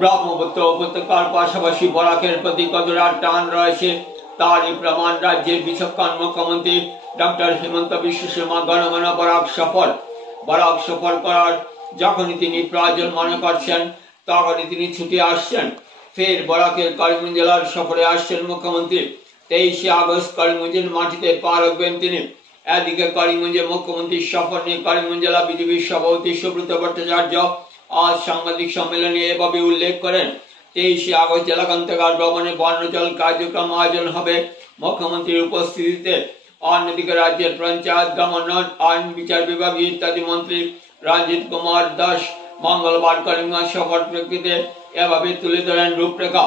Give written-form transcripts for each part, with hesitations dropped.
ব্রহ্মপুত্র উপত্যকার পাশাপাশি বরাকের প্রতি কতটা টান রয়েছে তারই প্রমাণ রাজ্যের বিচক্ষণ মুখ্যমন্ত্রী ডক্টর হিমন্ত বিশ্ব শর্মা ঘন ঘন বরাক সফর করার যখনই তিনি প্রয়োজন মনে করছেন তখনই তিনি ছুটে আসছেন। ফের বরাকের করিমগঞ্জ জেলার সফরে আসছেন মুখ্যমন্ত্রী। 23শে আগস্ট করিমগঞ্জের মাটিতে পা রাখবেন তিনি। এদিকে করিমগঞ্জে মুখ্যমন্ত্রীর সফর নিয়ে করিমগঞ্জ জেলা বিজেপির সভাপতি সুব্রত ভট্টাচার্য আজ সাংবাদিক সম্মেলনে এভাবে উল্লেখ করেন, 23শে আগস্ট জেলা গ্রন্থাগার ভবনে বর্ণজল কার্যক্রম আয়োজন হবে মুখ্যমন্ত্রীর উপস্থিতিতে। অন্যদিকে রাজ্যের পঞ্চায়েত, গভর্নর, আইন বিচার বিভাগ ইত্যাদি মন্ত্রী রঞ্জিত কুমার দাস মঙ্গলবার করিমগঞ্জ সফর প্রেক্ষিতে এভাবে তুলে ধরেন রূপরেখা।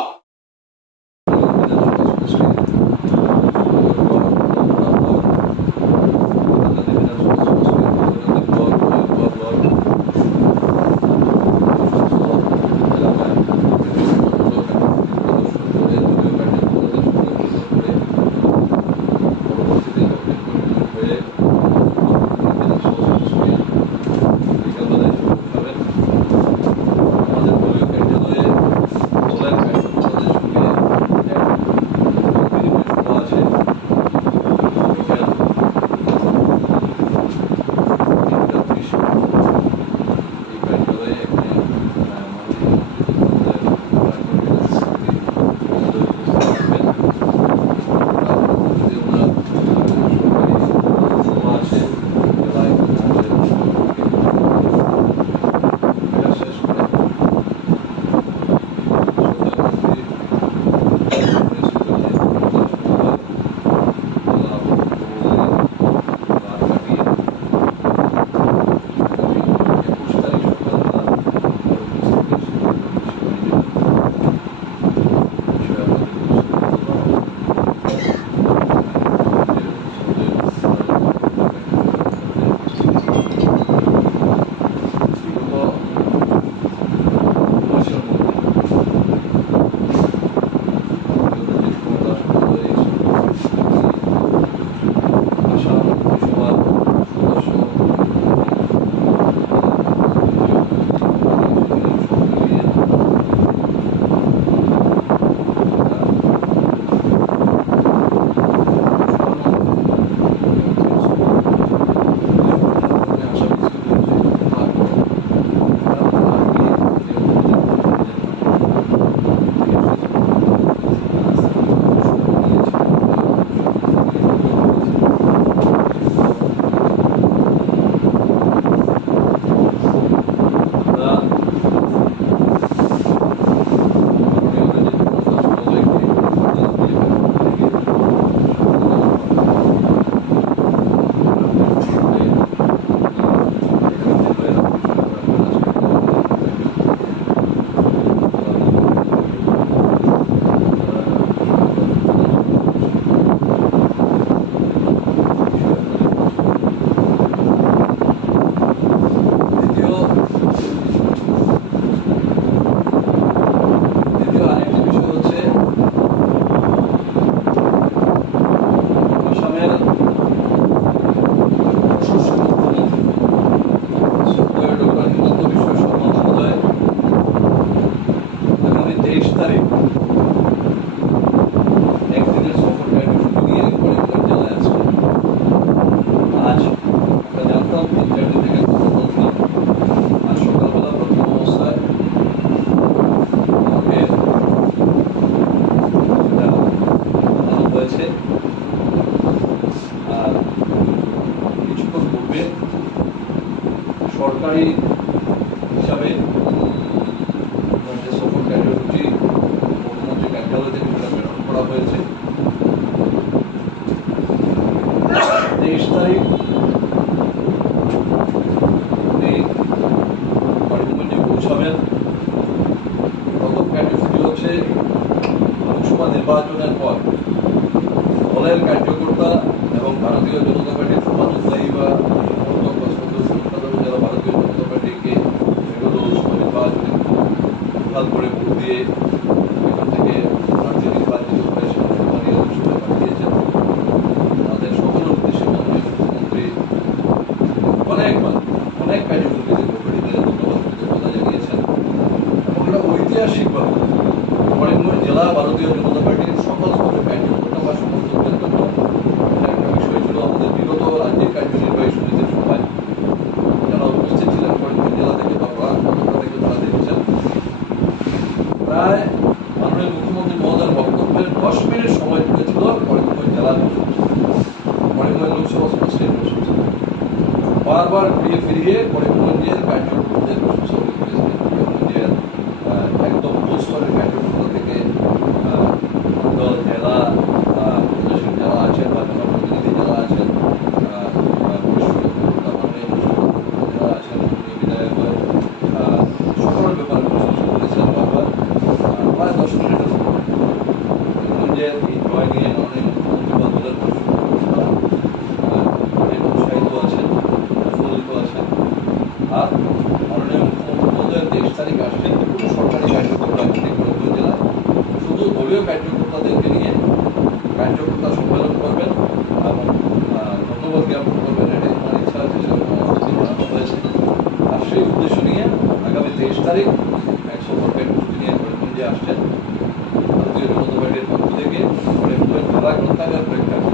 সরকারি হিসাবে যে সফর কার্যসূচি মুখ্যমন্ত্রী কার্যালয় থেকে প্রেরণ করা হয়েছে, 23 তারিখ উনি করিমগঞ্জে পৌঁছাবেন। প্রথম কার্যসূচি হচ্ছে লোকসভা নির্বাচনের পর দলের কার্যকর্তা এবং ভারতীয় জনতা পার্টির সমাজতায়ী বা যারা ভারতীয় জনতা পার্টিকে বিগত লোকসভা নির্বাচনে উদ্ধার করে ভোট দিয়ে এখান থেকে প্রার্থী নির্বাচিত করে সরকারি লোকসভায় পাঠিয়েছেন, তাদের সকলের উদ্দেশ্যে মাননীয় মুখ্যমন্ত্রী অনেক কার্যসূচিতে ধন্যবাদ জানিয়েছেন এবং এটা ঐতিহাসিক আংশিকভাবে করিমগঞ্জ জেলা ভারতীয় জনতা পার্টির সকল স্তরের কার্যকর্তা বা সমর্থকদের জন্য এটা একটা বিষয় ছিল। আমাদের বিগত রাজ্যের কার্যনির্বাহী সমিতির সভায় যারা উপস্থিত ছিলেন করিমগঞ্জ জেলা থেকে বা কলকাতা থেকে তারা দেখেছেন, প্রায় মাননীয় মুখ্যমন্ত্রী মহোদয়ের বক্তব্যের 10 মিনিট সময় জুড়েছিল করিমগঞ্জ জেলার করিমগঞ্জ লোকসভা সমষ্টির প্রশংসা। বারবার ঘুরিয়ে ফিরিয়ে করিমগঞ্জের কার্যকর্তাদের প্রশংসা করেছিলেন। করিমগঞ্জের একদম বুথ স্তরের কার্যকর্তা থেকে মন্ডল জেলা প্রশাসক যারা আছেন বা জনপ্রতিনিধি যারা আছেন, যারা আছেন বিধায়ক সকলের ব্যাপারে প্রশংসা করেছেন বারবার। প্রায় 10 মিনিটের করিমগঞ্জের এই জয় নিয়ে মাননীয় মুখ্যমন্ত্রী বা দলের উৎসাহিত আছেন, প্রফুল্লিত আছেন। আর মাননীয় মুখ্যমন্ত্রী মহোদয় 23 তারিখ আসছেন পুরো সরকারি কার্যকর্তা করিমগঞ্জ জেলায় শুধু দলীয় কার্যকর্তাদেরকে নিয়ে কার্যকর্তা সম্মেলন করবেন এবং ধন্যবাদ জ্ঞাপন করবেন। এটাই আমার ইচ্ছা আছে, সেরকম জানানো হয়েছে। আর সেই উদ্দেশ্য নিয়ে আগামী 23 তারিখ এক সফর কর্মসূচি নিয়ে করিমগঞ্জে আসছেন ভারতীয় জনতা পার্টির পক্ষ থেকে। করিমগঞ্জ জেলা গ্রন্থাগার প্রেক্ষাগৃহে